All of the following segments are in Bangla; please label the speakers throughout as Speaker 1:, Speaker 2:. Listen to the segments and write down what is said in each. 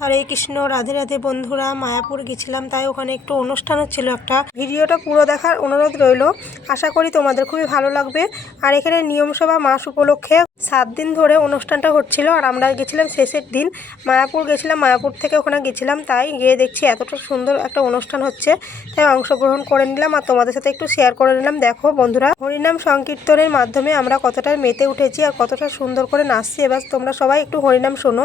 Speaker 1: হরে কৃষ্ণ, রাধে রাধে বন্ধুরা, মায়াপুর গেছিলাম, তাই ওখানে একটু অনুষ্ঠান হচ্ছিল একটা। ভিডিওটা পুরো দেখার অনুরোধ রইল। আশা করি তোমাদের খুবই ভালো লাগবে। আর এখানে নিয়মসভা মাস উপলক্ষে সাত দিন ধরে অনুষ্ঠানটা হচ্ছিল আর আমরা গেছিলাম শেষের দিন। মায়াপুর গেছিলাম, মায়াপুর থেকে ওখানে গেছিলাম, তাই গিয়ে দেখছি এতটা সুন্দর একটা অনুষ্ঠান হচ্ছে। তাই অংশগ্রহণ করে নিলাম আর তোমাদের সাথে একটু শেয়ার করে নিলাম। দেখো বন্ধুরা, হরিনাম সংকীর্তনের মাধ্যমে আমরা কতটা মেতে উঠেছি আর কতটা সুন্দর করে নাচছি। এবার তোমরা সবাই একটু হরিনাম শোনো।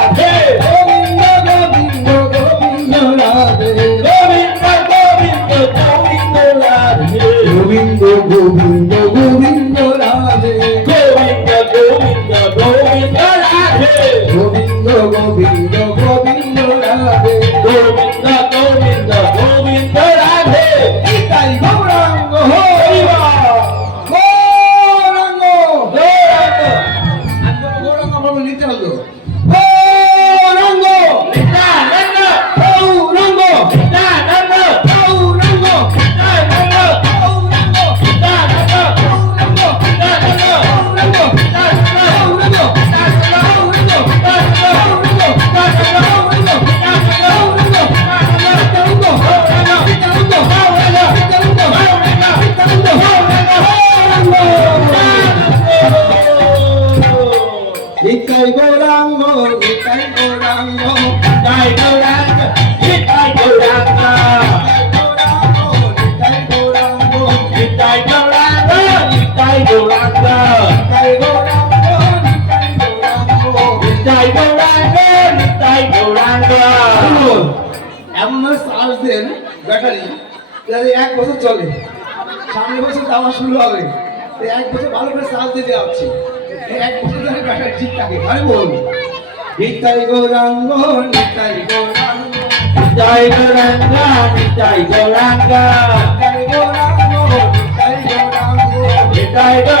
Speaker 2: গৌরাঙ্গ নিতাই গৌরাঙ্গ
Speaker 3: জয় গৌরাঙ্গ। নিতাই গৌরাঙ্গ।
Speaker 2: নিতাই গৌরাঙ্গ। এমন ভাবে দেন ব্যাটারি, যাতে এক বছর চলে সামনে বছর দেওয়া শুরু হবে এক বছর ভালো করে চার্জ দিতে যাচ্ছি এক বছর ধরে ব্যাটারি ঠিক থাকে আরে বল নিতাই গৌরাঙ্গ নিতাই গৌরাঙ্গ।
Speaker 3: নিতাই গৌরাঙ্গ।
Speaker 2: নিতাই গৌরাঙ্গ নিতাই গৌরাঙ্গ
Speaker 3: নিতাই গৌরাঙ্গ।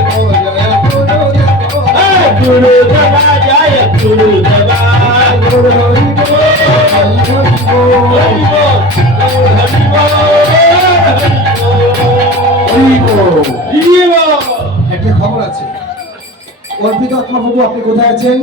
Speaker 2: একটা খবর আছে। অর্পিত আত্মা বাবু আপনি কোথায় আছেন?